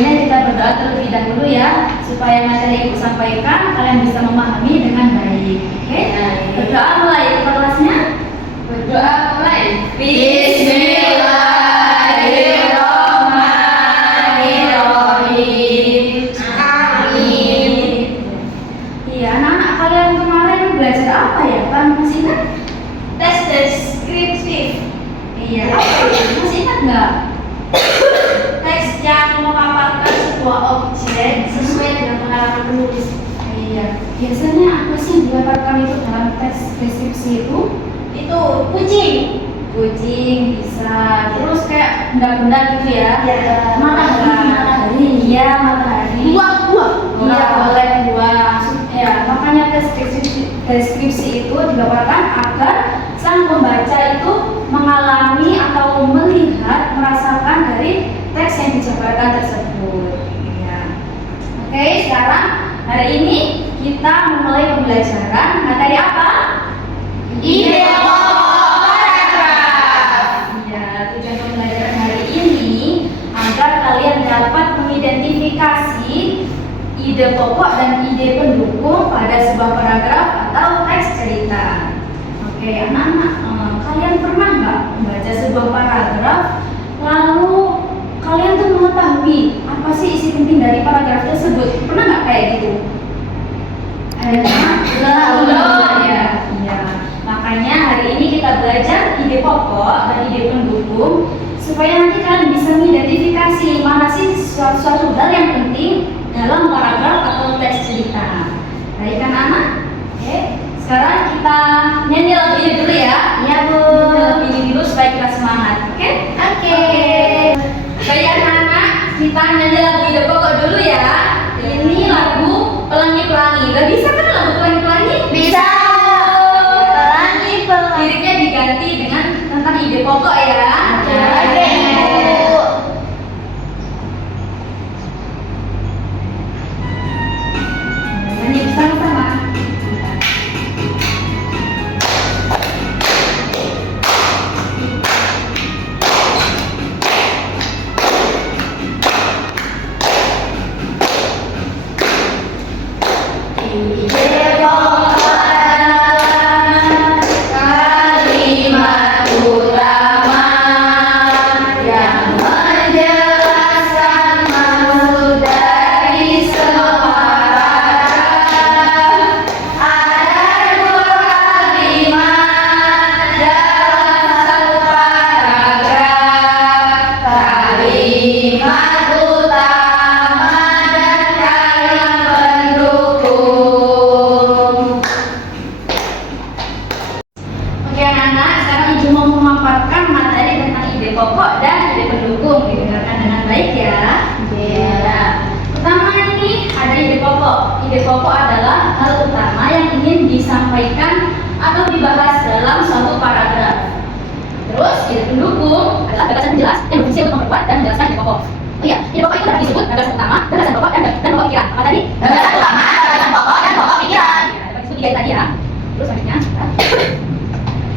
sebelumnya kita berdoa terlebih dahulu ya, supaya materi yang Ibu sampaikan kalian bisa memahami dengan baik. Oke? Berdoa mulai. Kelasnya berdoa mulai. Bismillahirrahmanirrahim. Amin. Iya, anak-anak kalian kemarin belajar apa ya? Kalian masih ingat? Tes deskriptif. Iya. Masih ingat nggak? Teks yang memaparkan sebuah objek sesuai dengan pengalaman penulis. Iya. Biasanya apa sih yang dipaparkan itu dalam teks deskripsi itu? Itu kucing. Kucing bisa. Terus kayak benda-benda gitu ya. Iya. Matahari. Iya, matahari. Buah. Iya, boleh buah. Ya, makanya teks deskripsi itu dipaparkan agar sang pembaca itu mengalami atau melihat, merasakan dari teks yang dijabarkan tersebut. Ya. Oke, sekarang hari ini kita memulai pembelajaran materi apa? Ide pokok paragraf. Ya, tujuan pembelajaran hari ini agar kalian dapat mengidentifikasi ide pokok dan ide pendukung pada sebuah paragraf atau teks cerita. Oke, anak-anak, kalian pernah nggak membaca sebuah paragraf lalu kalian tuh mengetahui apa sih isi penting dari paragraf tersebut? Pernah nggak kayak gitu? Ya. Makanya hari ini kita belajar ide pokok dan ide pendukung supaya nanti kalian bisa mengidentifikasi mana sih suatu hal yang penting dalam paragraf atau teks cerita. Baik kan anak? Oke. Sekarang kita nyanyi lagu ini dulu ya. Iya Bu. Lagu ini dulu supaya kita semangat. Oke? Oke. Baik anak-anak, kita nyanyi lagu ide pokok dulu ya. Ini lagu Pelangi-Pelangi. Gak bisa kan lagu Pelangi-Pelangi? Bisa. Pelangi-Pelangi. Liriknya diganti dengan tentang ide pokok ya. Oke. Nyanyi bersama-sama. Ide pokok adalah hal utama yang ingin disampaikan atau dibahas dalam suatu paragraf. Terus ide pendukung adalah gagasan jelas yang berfungsi untuk memperkuat dan menjelaskan ide pokok. Oh iya, ide pokok itu dapat disebut gagasan utama, gagasan pokok, dan pokok pikiran. Apa tadi? Gagasan utama, gagasan pokok, dan pokok pikiran. Ya, dapat disebut 3 tadi ya. Terus selanjutnya.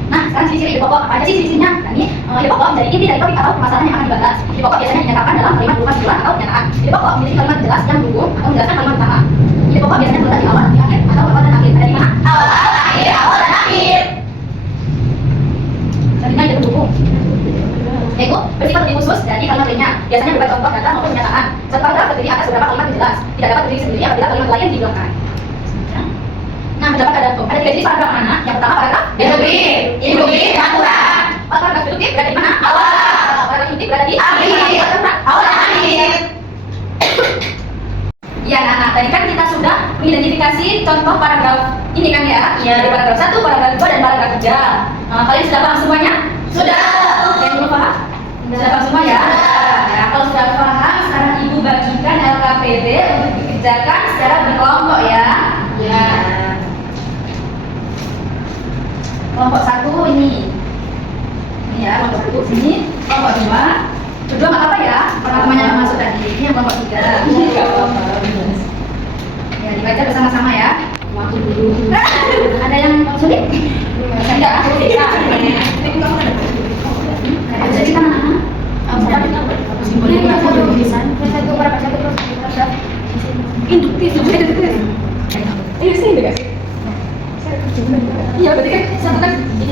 Nah, sekarang ciri-ciri ide pokok apa aja sih ciri-cirinya? Ini ide pokok menjadi inti dari topik atau permasalahan yang akan dibahas. Ide pokok biasanya dinyatakan dalam kalimat berupa kesimpulan atau pernyataan. Ide pokok memiliki kalimat jelas yang mendukung atau menjelaskan kalimat utama. Ide pokok biasanya terletak di awal, di akhir, atau awal dan akhir. Ada di mana? Awal dan akhir. Selanjutnya ide pendukung. Yaitu bersifat lebih khusus dari kalimat lainnya. Biasanya berupa contoh data maupun pernyataan. Satu paragraf terdiri atas beberapa kalimat yang jelas. Tidak dapat berdiri sendiri apabila kalimat lain dibelokkan. Nah, terdapat ada 3 jenis paragraf anak. Yang pertama paragraf induktif yang kurang. Paragraf induktif berada di mana? Awal. Paragraf induktif berada di akhir. Awal dan akhir. Ya, anak-anak, tadi kan kita sudah mengidentifikasi contoh paragraf ini kan ya? Iya. Dari paragraf 1, paragraf 2, dan paragraf 3. Kalian sudah paham semuanya? Sudah. Yang belum paham? Sudah paham semua ya? Ya, kalau sudah paham, sekarang Ibu bagikan LKPD untuk dikerjakan secara berkelompok ya. Ya. Kelompok 1 ini ya, kelompok 1 ini, kelompok 2 berdua nggak apa ya, teman-temannya yang masuk tadi. Ini yang kelompok 3. Ya, dibaca bersama-sama ya. Ada yang sulit? Saya bisa. Jadi kan anak-anak simbolnya satu tulisan, satu paragraf, satu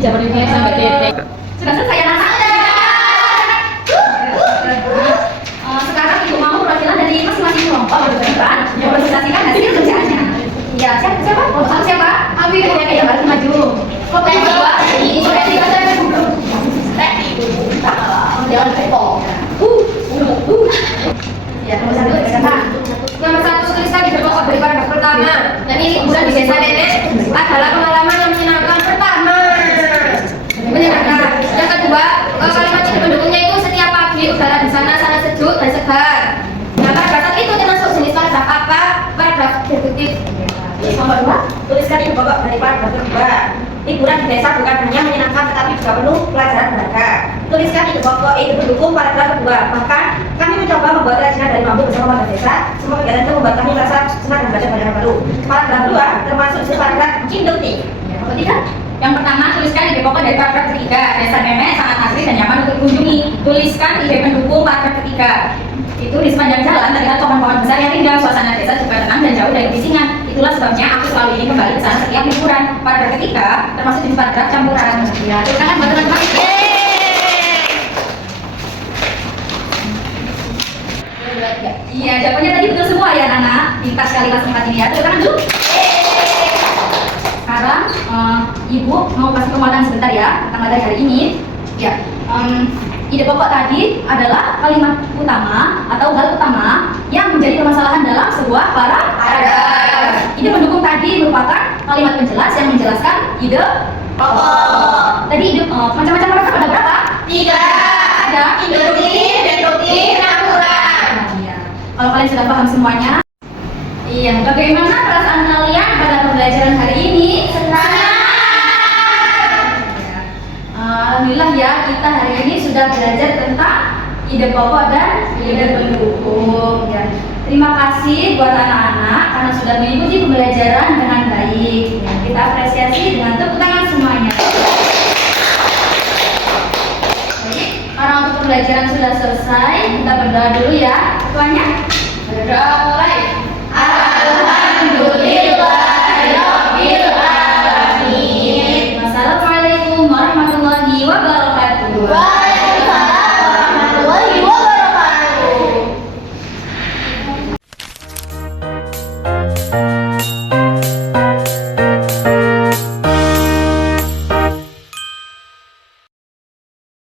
Jawabannya sampai titik. Sudah selesai ya anak? Sekarang ibu mau perwakilan dari masing-masing kelompok berdebat mempresentasikan hasil kerjaannya. Ya, siapa? Siapa? Ambil ya, balik maju. Kok yang kedua? Ini jangan kepo. Ya, nomor satu siapa? Nomor 1 tuliskan di pokok dari paragraf pertama. Dan ini kemudian di desa nenek adalah pengalaman yang menyenangkan pertama. Menyenangkan. Yang kedua, kalimat ini pendukungnya itu setiap pagi udara di sana sangat sejuk dan segar. Nah, paragraf itu termasuk jenis paragraf apa? Paragraf deduktif. Nomor dua, Tuliskan di pokok dari paragraf kedua. Liburan di desa bukan hanya menyenangkan tetapi juga penuh pelajaran berharga. Tuliskan di pokok itu pendukung paragraf kedua. Bahkan kami mencoba membuat kerajinan dari bambu bersama warga desa. Semua kegiatan itu membuat kami merasa senang dan belajar banyak hal baru. Paragraf kedua termasuk jenis paragraf induktif. nomor tiga. Yang pertama, tuliskan ide pokok dari paragraf ketiga. Desa Memek sangat asri dan nyaman untuk dikunjungi. Tuliskan ide pendukung paragraf ketiga. Itu di sepanjang jalan terlihat pohon-pohon besar yang indah. Suasana desa juga tenang dan jauh dari bisingan. Itulah sebabnya aku selalu ingin kembali ke sana setiap liburan. Paragraf ketiga termasuk jenis paragraf campuran. Ya, silakan buat teman-teman. Iya, jawabannya tadi betul semua ya, Nana. Pintar sekali kelas 4 ini ya. Tepuk tangan dulu. Sekarang Ibu mau kasih penguatan sebentar ya tentang materi hari ini. Ya, ide pokok tadi adalah kalimat utama atau hal utama yang menjadi permasalahan dalam sebuah paragraf. Ide pendukung tadi merupakan kalimat penjelas yang menjelaskan ide pokok. Tadi ide macam-macam paragraf ada berapa? 3. Ada Induktif, deduktif, campuran. Iya. Kalau kalian sudah paham semuanya, iya. Bagaimana perasaan kalian pada pembelajaran hari ini? Senang. Ya. Alhamdulillah ya, kita hari ini sudah belajar tentang ide pokok dan ide pendukung. Ya. Terima kasih buat anak-anak karena sudah mengikuti pembelajaran dengan baik. Ya, kita apresiasi dengan tepuk tangan semuanya. Baik, karena untuk pembelajaran sudah selesai, kita berdoa dulu ya. Tuanya.